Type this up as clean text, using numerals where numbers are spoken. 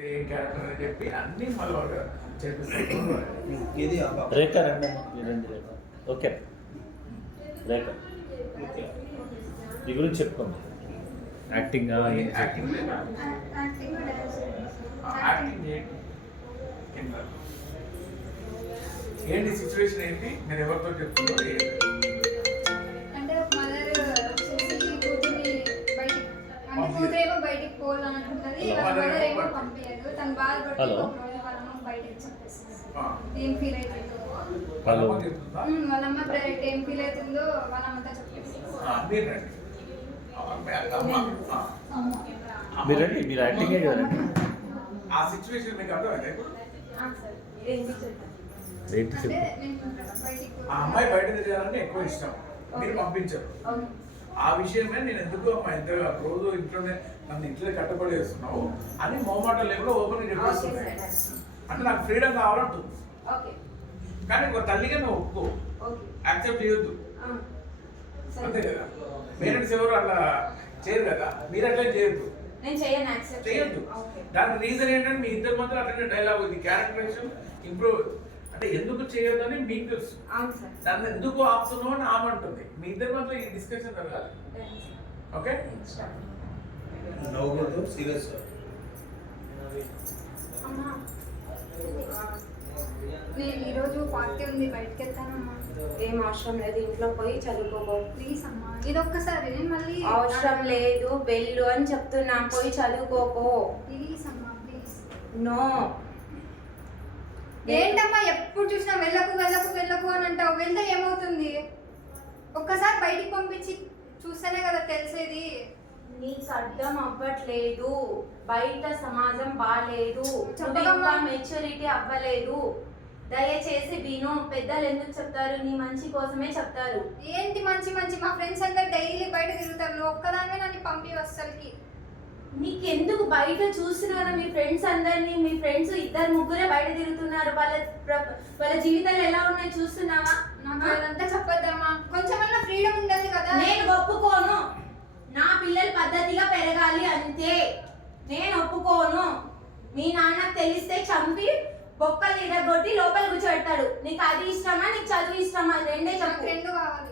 ఏ character అని చెప్పి అన్ని మళ్ళీ చేపిస్తాను. ఇది రేఖ రండి రేఖ. ఓకే రేఖ ఈ గురించి చెప్పుకోండి. యాక్టింగ్ యాక్టింగ్ ఏంటి సిచ్యువేషన్ ఏంటి, మీరు ఎవరితో చెప్తున్నారు? అంటే మదర్ వచ్చేసి కూతుర్ని బయటికి అంటే కూతురేమో బయటికి పోవాలనుకుంటుంది, వాళ్ళ మదర్ ఏమో పంపించదు. తను బాధపడుతూ ఒక రోజు వాళ్ళ అమ్మ బయటకి చెప్పేస్తుంది. ఏం ఫీల్ అవుతుందో వాళ్ళ అమ్మ డైరెక్ట్ ఏం ఫీల్ అవుతుందో వాళ్ళ అమ్మతో చెప్పేస్తుంది. మీరు రండి, మీరు యాక్టింగే కదండి. ఆ సిచ్యువేషన్ మీకు అర్థమైంది ఇప్పుడు? అంటే ఆ అమ్మాయి బయట తిరగాలని ఎక్కువ ఇష్టం, మీరు పంపించరు. ఆ విషయమే నేను ఎందుకు అమ్మా ఎంత రోజు ఇంట్లోనే నన్ను ఇంట్లో కట్టబడి వేస్తున్నావు అని మొహమాటం లేకుండా ఓపెన్ చెప్పేస్తున్నాయి. అంటే నాకు ఫ్రీడమ్ కావాలంటుంది, కానీ ఒక తల్లిగా నువ్వు ఒప్పుకో, యాక్సెప్ట్ చేయొద్దు. అంతే కదా, పేరెంట్స్ ఎవరు అట్లా చేయరు కదా, మీరు అట్లా చేయొద్దు. చేయొద్దు. దానికి రీజన్ ఏంటంటే మీ ఇద్దరి మధ్యలో అట్లనే డైలాగ్ ఉంది, క్యారెక్టరేషన్ ఇంప్రూవ్. అంటే ఎందుకు చేయొద్దు అని మీకు తెలుసు, దాన్ని ఎందుకు ఆపుతున్నావు అని ఆమె అంటుంది. మీ ఇద్దరి మధ్యలో ఈ డిస్కషన్ జరగాలి. ఓకే, నవ్వుకోదు, సీరియస్. నేను ఈరోజు పార్టీ ఉంది, బయటకు వెళ్తానమ్మా. ఏం అవసరం లేదు, ఇంట్లో పోయి చదువుకోబో ప్లీజ్ అమ్మా, ఇది ఒక్కసారి నేను మళ్ళీ అవసరం లేదు, వెళ్ళు అని చెప్తున్నా, పోయి చదువుకోపో. ప్లీజ్ అమ్మా ప్లీజ్. నో. ఏంటమ్మా ఎప్పుడు చూసినా వెళ్ళకు వెళ్ళకు వెళ్ళకు అని అంటావు, వెళ్తే ఏమవుతుంది? ఒక్కసారి బయటికి పంపించి చూస్తేనే కదా తెలిసేది. నీకు అర్థం అవ్వట్లేదు, బయట సమాజం బాలేదు, మెచ్యూరిటీ అవ్వలేదు. దయచేసి విను, పెద్దలు ఎందుకు చెప్తారు? నీ మంచి కోసమే చెప్తారు. ఏంటి మంచి మంచి? మా ఫ్రెండ్స్ అందరు డైలీ బయట తిరుగుతారు, నువ్వు ఒక్కదానివే నన్ను పంపి అస్సలకి. నీకెందుకు? బయట చూస్తున్నారా మీ ఫ్రెండ్స్ అందరినీ? మీ ఫ్రెండ్స్ ఇద్దరు ముగ్గురే బయట తిరుగుతున్నారు, వాళ్ళ జీవితాలు ఎలా ఉన్నాయి చూస్తున్నావా? నాకు అదంతా చెప్పొద్దమ్మా, కొంచెమన్నా ఫ్రీడమ్ ఉండదు కదా. నేను ఒప్పుకోను, నా పిల్లలు పద్ధతిగా పెరగాలి అంతే. నేను ఒప్పుకోను. మీ నాన్నకు తెలిస్తే చంపి బొక్కలు ఇరగొట్టి లోపల కూర్చోబెడతాడు. నీకు అది ఇష్టమా, నీకు చదువు ఇష్టమా? రెండే చెప్పు. రెండు కావాలి.